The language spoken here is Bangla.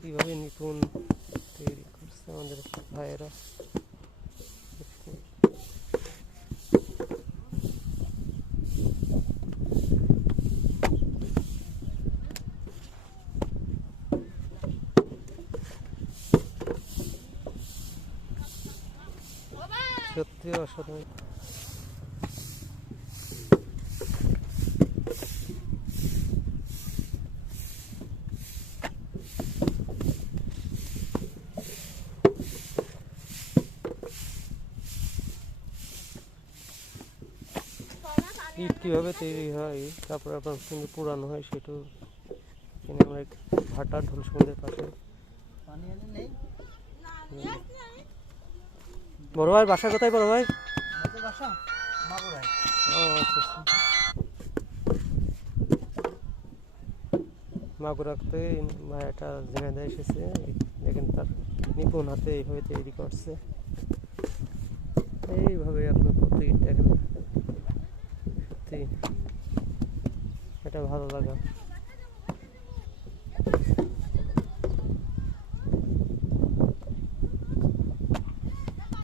কিভাবে নিপুণ তৈরি করছে আমাদের ভাইয়েরা। সত্যি অসাধারণ। ইট কীভাবে তৈরি হয়, তারপরে আপনার সঙ্গে পুরানো হয় সেটাও এখানে আমরা ভাটা ঢোল সন্ধ্যের পাশে। বড় ভাই বাসা কোথায়? বড় ভাই ও আচ্ছা আচ্ছা, মাগুরাতে ভাইয়াটা ঝিনাইদহ এসেছে। দেখেন তার নিপুণ হাতে এইভাবে তৈরি করছে। এইভাবে আপনার প্রতি